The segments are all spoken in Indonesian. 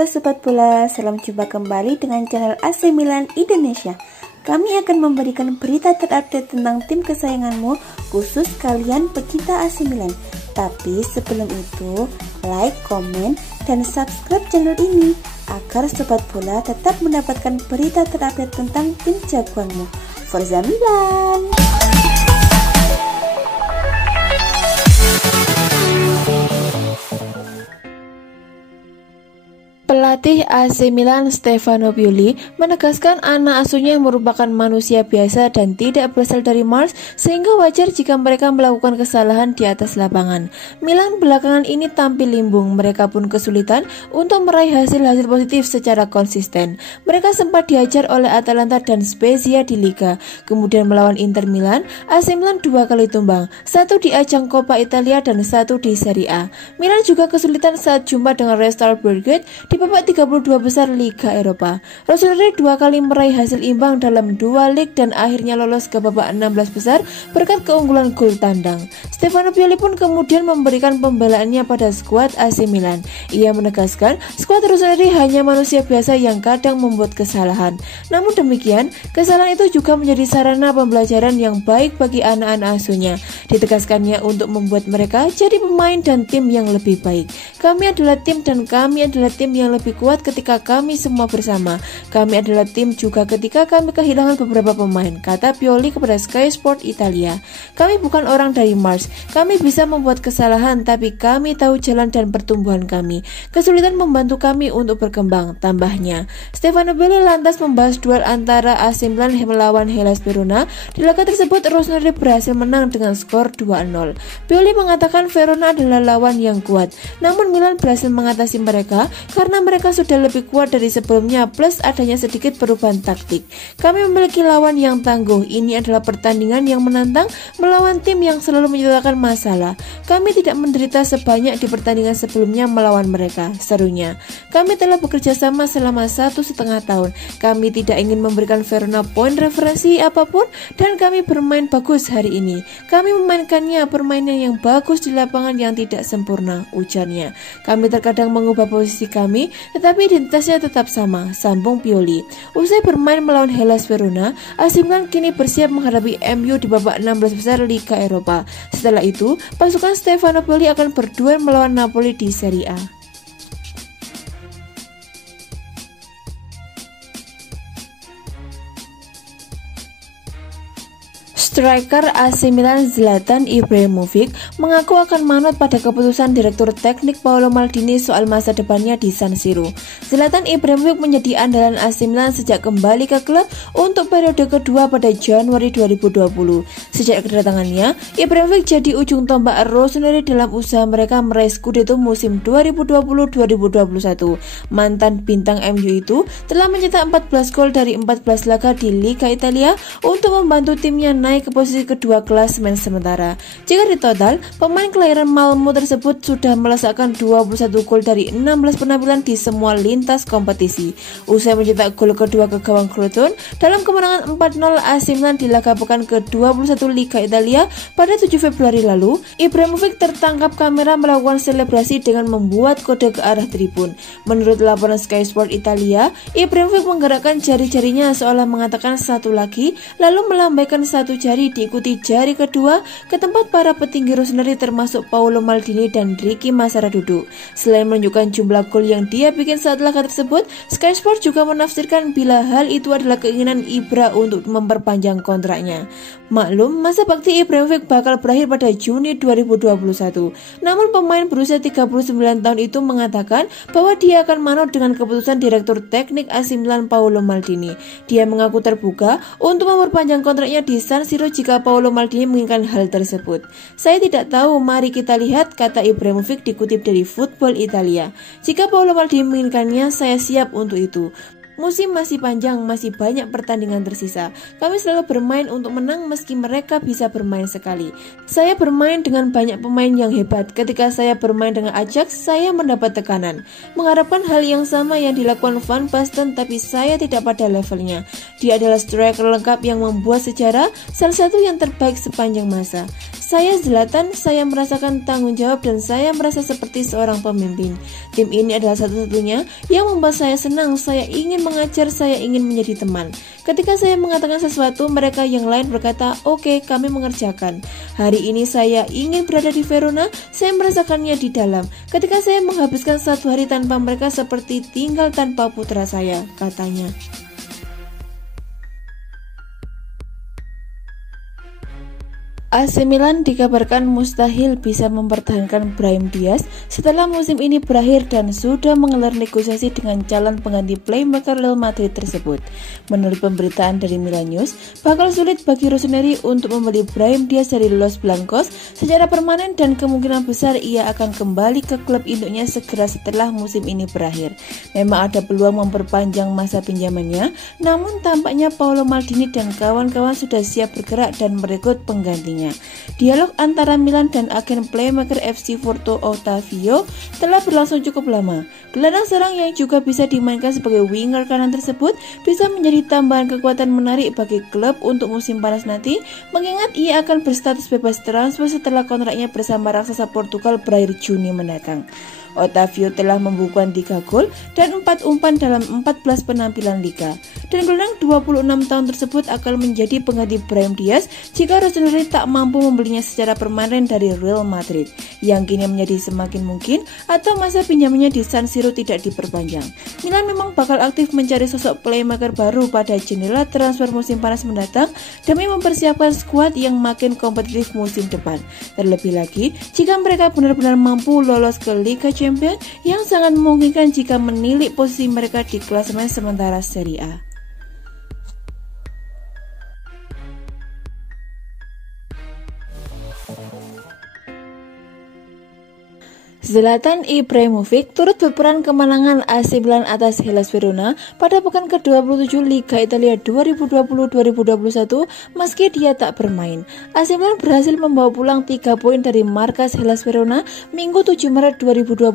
Halo Sobat Bola, salam jumpa kembali dengan channel AC Milan Indonesia. Kami akan memberikan berita terupdate tentang tim kesayanganmu, khusus kalian pecinta AC Milan. Tapi sebelum itu, like, komen, dan subscribe channel ini agar Sobat Bola tetap mendapatkan berita terupdate tentang tim jagoanmu. Forza Milan! Pelatih AC Milan Stefano Pioli menegaskan anak asuhnya merupakan manusia biasa dan tidak berasal dari Mars, sehingga wajar jika mereka melakukan kesalahan di atas lapangan. Milan belakangan ini tampil limbung, mereka pun kesulitan untuk meraih hasil-hasil positif secara konsisten. Mereka sempat dihajar oleh Atalanta dan Spezia di Liga, kemudian melawan Inter Milan. AC Milan 2 kali tumbang, satu di ajang Coppa Italia dan satu di Serie A. Milan juga kesulitan saat jumpa dengan Red Star Belgrade di babak 32 besar Liga Eropa. Rossoneri 2 kali meraih hasil imbang dalam 2 lig dan akhirnya lolos ke babak 16 besar berkat keunggulan gol tandang. Stefano Pioli pun kemudian memberikan pembelaannya pada skuad AC Milan. Ia menegaskan skuad Rossoneri hanya manusia biasa yang kadang membuat kesalahan. Namun demikian, kesalahan itu juga menjadi sarana pembelajaran yang baik bagi anak-anak asuhnya. Ditegaskannya untuk membuat mereka jadi pemain dan tim yang lebih baik. Kami adalah tim dan kami adalah tim yang lebih kuat ketika kami semua bersama. Kami adalah tim juga ketika kami kehilangan beberapa pemain, kata Pioli kepada Sky Sport Italia. Kami bukan orang dari Mars. Kami bisa membuat kesalahan, tapi kami tahu jalan dan pertumbuhan kami. Kesulitan membantu kami untuk berkembang, tambahnya. Stefano Pioli lantas membahas duel antara AC Milan melawan Hellas Verona. Di laga tersebut, Rossoneri berhasil menang dengan skor 2-0. Pioli mengatakan Verona adalah lawan yang kuat, namun Milan berhasil mengatasi mereka karena mereka sudah lebih kuat dari sebelumnya, plus adanya sedikit perubahan taktik. Kami memiliki lawan yang tangguh. Ini adalah pertandingan yang menantang melawan tim yang selalu menyelesaikan masalah. Kami tidak menderita sebanyak di pertandingan sebelumnya melawan mereka, serunya. Kami telah bekerja sama selama 1,5 tahun. Kami tidak ingin memberikan Verona poin referensi apapun dan kami bermain bagus hari ini. Kami memainkannya permainan yang bagus di lapangan yang tidak sempurna, ujarnya. Kami terkadang mengubah posisi kami, tetapi identitasnya tetap sama, sambung Pioli. Usai bermain melawan Hellas Verona, AC Milan kini bersiap menghadapi MU di babak 16 besar Liga Eropa. Setelah itu, pasukan Stefano Pioli akan berduel melawan Napoli di Serie A. Striker AC Milan Zlatan Ibrahimovic mengaku akan manut pada keputusan Direktur Teknik Paolo Maldini soal masa depannya di San Siro. Zlatan Ibrahimovic menjadi andalan AC Milan sejak kembali ke klub untuk periode kedua pada Januari 2020. Sejak kedatangannya, Ibrahimovic jadi ujung tombak Rossoneri dalam usaha mereka meraih Scudetto musim 2020-2021. Mantan bintang MU itu telah mencetak 14 gol dari 14 laga di Liga Italia untuk membantu timnya naik ke posisi kedua klasemen sementara. Jika ditotal, pemain kelahiran Malmo tersebut sudah melesakkan 21 gol dari 16 penampilan di semua lintas kompetisi. Usai mencetak gol kedua ke gawang Crotone dalam kemenangan 4-0 AC Milan di laga pekan ke-21 Liga Italia pada 7 Februari lalu, Ibrahimovic tertangkap kamera melakukan selebrasi dengan membuat kode ke arah tribun. Menurut laporan Sky Sport Italia, Ibrahimovic menggerakkan jari-jarinya seolah mengatakan satu lagi, lalu melambaikan satu jari diikuti jari kedua ke tempat para petinggi Rossoneri termasuk Paolo Maldini dan Ricky Massara duduk. Selain menunjukkan jumlah gol yang dia bikin saat laga tersebut, Sky Sport juga menafsirkan bila hal itu adalah keinginan Ibra untuk memperpanjang kontraknya. Maklum, masa bakti Ibrahimovic bakal berakhir pada Juni 2021. Namun pemain berusia 39 tahun itu mengatakan bahwa dia akan manut dengan keputusan Direktur Teknik AC Milan Paolo Maldini. Dia mengaku terbuka untuk memperpanjang kontraknya di San Siro jika Paolo Maldini menginginkan hal tersebut. Saya tidak tahu, mari kita lihat, kata Ibrahimovic dikutip dari Football Italia. Jika Paolo Maldini menginginkannya, saya siap untuk itu. Musim masih panjang, masih banyak pertandingan tersisa. Kami selalu bermain untuk menang meski mereka bisa bermain sekali. Saya bermain dengan banyak pemain yang hebat. Ketika saya bermain dengan Ajax, saya mendapat tekanan. Mengharapkan hal yang sama yang dilakukan Van Basten, tapi saya tidak pada levelnya. Dia adalah striker lengkap yang membuat sejarah, salah satu yang terbaik sepanjang masa. Saya Zlatan, saya merasakan tanggung jawab dan saya merasa seperti seorang pemimpin. Tim ini adalah satu-satunya yang membuat saya senang. Saya ingin mengajar, saya ingin menjadi teman. Ketika saya mengatakan sesuatu, mereka yang lain berkata, "Oke, kami mengerjakan." Hari ini saya ingin berada di Verona, saya merasakannya di dalam. Ketika saya menghabiskan satu hari tanpa mereka seperti tinggal tanpa putra saya, katanya. AC Milan dikabarkan mustahil bisa mempertahankan Brahim Diaz setelah musim ini berakhir dan sudah menggelar negosiasi dengan calon pengganti playmaker Real Madrid tersebut. Menurut pemberitaan dari Milan News, bakal sulit bagi Rossoneri untuk membeli Brahim Diaz dari Los Blancos secara permanen dan kemungkinan besar ia akan kembali ke klub induknya segera setelah musim ini berakhir. Memang ada peluang memperpanjang masa pinjamannya, namun tampaknya Paolo Maldini dan kawan-kawan sudah siap bergerak dan merekrut penggantinya. Dialog antara Milan dan agen playmaker FC Porto Otavio telah berlangsung cukup lama. Gelandang serang yang juga bisa dimainkan sebagai winger kanan tersebut bisa menjadi tambahan kekuatan menarik bagi klub untuk musim panas nanti, mengingat ia akan berstatus bebas transfer setelah kontraknya bersama raksasa Portugal berakhir Juni mendatang. Otavio telah membukukan 3 gol dan 4 umpan dalam 14 penampilan liga. Dan gelandang 26 tahun tersebut akan menjadi pengganti Brahim Diaz jika Rossoneri tak mampu membelinya secara permanen dari Real Madrid, yang kini menjadi semakin mungkin atau masa pinjamannya di San Siro tidak diperpanjang. Milan memang bakal aktif mencari sosok playmaker baru pada jendela transfer musim panas mendatang demi mempersiapkan skuad yang makin kompetitif musim depan. Terlebih lagi, jika mereka benar-benar mampu lolos ke Liga Champions yang sangat memungkinkan jika menilik posisi mereka di klasemen sementara Serie A. Zlatan Ibrahimovic turut berperan kemenangan AC Milan atas Hellas Verona pada pekan ke-27 Liga Italia 2020-2021 meski dia tak bermain. AC Milan berhasil membawa pulang 3 poin dari markas Hellas Verona Minggu 7 Maret 2021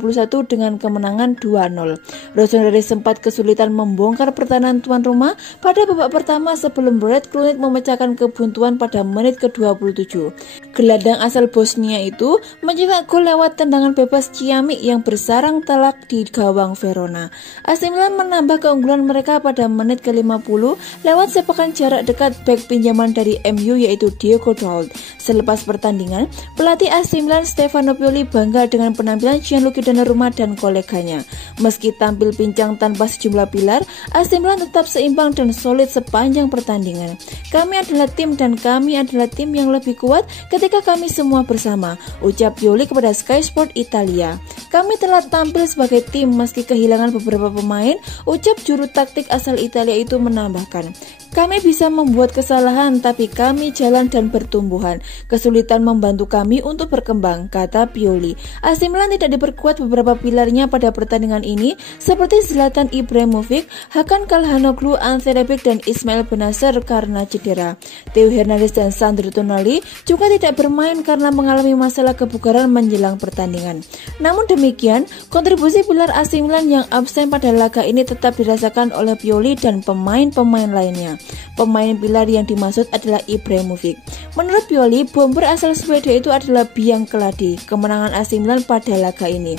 dengan kemenangan 2-0. Rossoneri sempat kesulitan membongkar pertahanan tuan rumah pada babak pertama sebelum Brad Krunic memecahkan kebuntuan pada menit ke-27. Gelandang asal Bosnia itu mencetak gol lewat tendangan bebas Ciamik yang bersarang telak di gawang Verona. AC Milan menambah keunggulan mereka pada menit ke-50 lewat sepakan jarak dekat bek pinjaman dari MU yaitu Diogo Dalot. Selepas pertandingan, pelatih AC Milan Stefano Pioli bangga dengan penampilan Gianluigi Donnarumma dan koleganya. Meski tampil pincang tanpa sejumlah pilar, AC Milan tetap seimbang dan solid sepanjang pertandingan. "Kami adalah tim dan kami adalah tim yang lebih kuat ketika kami semua bersama," ucap Pioli kepada Sky Sport Italia. "Kami telah tampil sebagai tim meski kehilangan beberapa pemain," ucap juru taktik asal Italia itu menambahkan. "Kami bisa membuat kesalahan, tapi kami jalan dan bertumbuhan. Kesulitan membantu kami untuk berkembang," kata Pioli. AC Milan tidak diperkuat beberapa pilarnya pada pertandingan ini, seperti Zlatan Ibrahimovic, Hakan Calhanoglu, Ante Rebic, dan Ismail Bennacer karena cedera. Theo Hernandez dan Sandro Tonali juga tidak bermain karena mengalami masalah kebugaran menjelang pertandingan. Namun demikian, kontribusi pilar AC Milan yang absen pada laga ini tetap dirasakan oleh Pioli dan pemain-pemain lainnya. Pemain pilar yang dimaksud adalah Ibrahimovic. Menurut Pioli, bomber asal Swedia itu adalah biang keladi kemenangan AC Milan pada laga ini.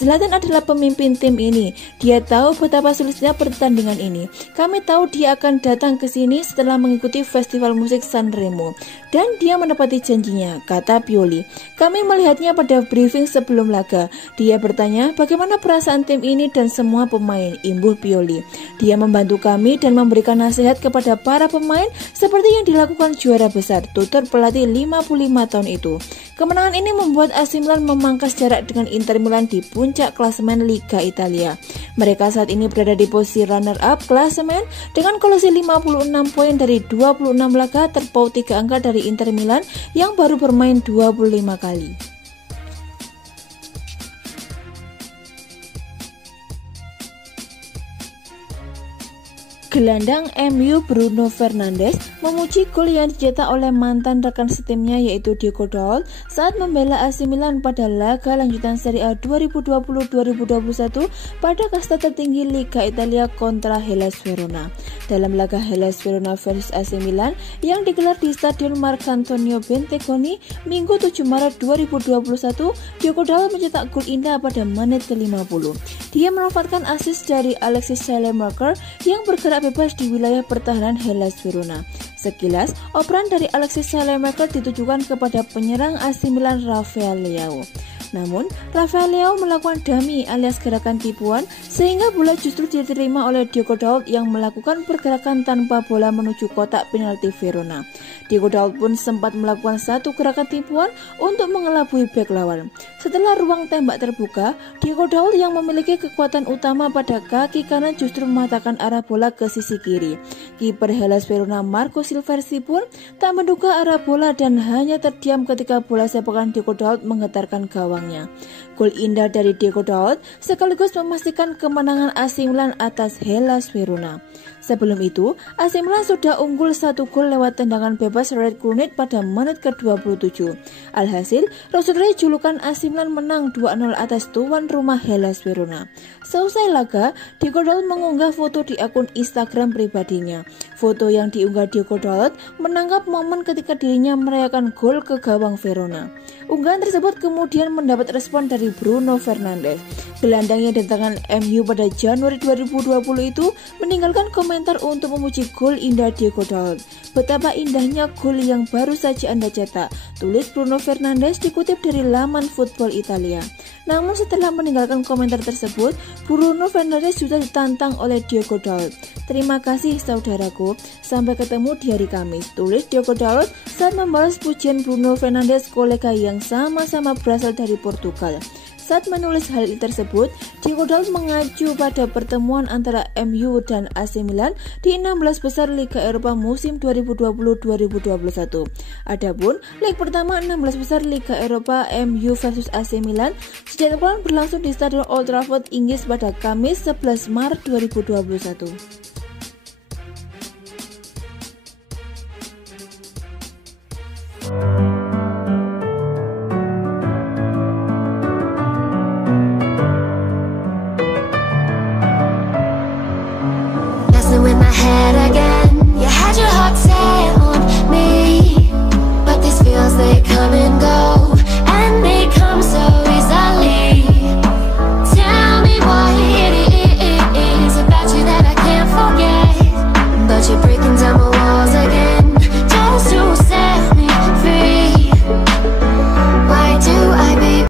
Zlatan adalah pemimpin tim ini. Dia tahu betapa sulitnya pertandingan ini. "Kami tahu dia akan datang ke sini setelah mengikuti festival musik Sanremo dan dia menepati janjinya," kata Pioli. "Kami melihatnya pada briefing sebelum laga. Dia bertanya bagaimana perasaan tim ini dan semua pemain," imbuh Pioli. "Dia membantu kami dan memberikan nasihat kepada para pemain seperti yang dilakukan juara besar," tutur pelatih 55 tahun itu. Kemenangan ini membuat AC Milan memangkas jarak dengan Inter Milan di puncak klasemen Liga Italia. Mereka saat ini berada di posisi runner-up klasemen dengan koleksi 56 poin dari 26 laga, terpaut 3 angka dari Inter Milan yang baru bermain 25 kali. Gelandang MU Bruno Fernandes memuji gol yang dicetak oleh mantan rekan setimnya yaitu Diogo Dalot saat membela AC Milan pada laga lanjutan Serie A 2020-2021 pada kasta tertinggi Liga Italia kontra Hellas Verona. Dalam laga Hellas Verona versus AC Milan yang digelar di Stadion Marcantonio Bentegoni Minggu 7 Maret 2021, Diogo Dalot mencetak gol indah pada menit ke-50. Dia memanfaatkan assist dari Alexis Saelemaekers yang bergerak bebas di wilayah pertahanan Hellas Verona. Sekilas, operan dari Alexis Saelemaekers ditujukan kepada penyerang AC Milan Rafael Leao. Namun, Rafael Leao melakukan dummy alias gerakan tipuan sehingga bola justru diterima oleh Diogo Dalot yang melakukan pergerakan tanpa bola menuju kotak penalti Verona. Diogo Dalot pun sempat melakukan satu gerakan tipuan untuk mengelabui bek lawan. Setelah ruang tembak terbuka, Diogo Dalot yang memiliki kekuatan utama pada kaki kanan justru mematahkan arah bola ke sisi kiri. Kiper Hellas Verona Marco Silversi pun tak menduga arah bola dan hanya terdiam ketika bola sepakan Diogo Dalot menggetarkan gawang. Gol indah dari Diogo Dalot sekaligus memastikan kemenangan AC Milan atas Hellas Verona. Sebelum itu, AC Milan sudah unggul 1 gol lewat tendangan bebas Red Granit pada menit ke-27. Alhasil, resultnya julukan AC Milan menang 2-0 atas tuan rumah Hellas Verona. Seusai laga, Diogo Dalot mengunggah foto di akun Instagram pribadinya. Foto yang diunggah Diogo Dalot menangkap momen ketika dirinya merayakan gol ke gawang Verona. Unggahan tersebut kemudian mendapat respon dari Bruno Fernandes. Gelandang yang datangkan MU pada Januari 2020 itu meninggalkan komentar untuk memuji gol indah Diogo Dalot. Betapa indahnya gol yang baru saja Anda cetak, tulis Bruno Fernandes dikutip dari laman Football Italia. Namun setelah meninggalkan komentar tersebut, Bruno Fernandes sudah ditantang oleh Diogo Dalot. Terima kasih saudaraku, sampai ketemu di hari Kamis, tulis Diogo Dalot saat membalas pujian Bruno Fernandes, kolega yang sama-sama berasal dari Portugal. Saat menulis hal tersebut, Diogo Dalot mengacu pada pertemuan antara MU dan AC Milan di 16 besar Liga Eropa musim 2020-2021. Adapun leg pertama 16 besar Liga Eropa MU versus AC Milan dijadwalkan berlangsung di Stadion Old Trafford, Inggris pada Kamis 11 Maret 2021. With my head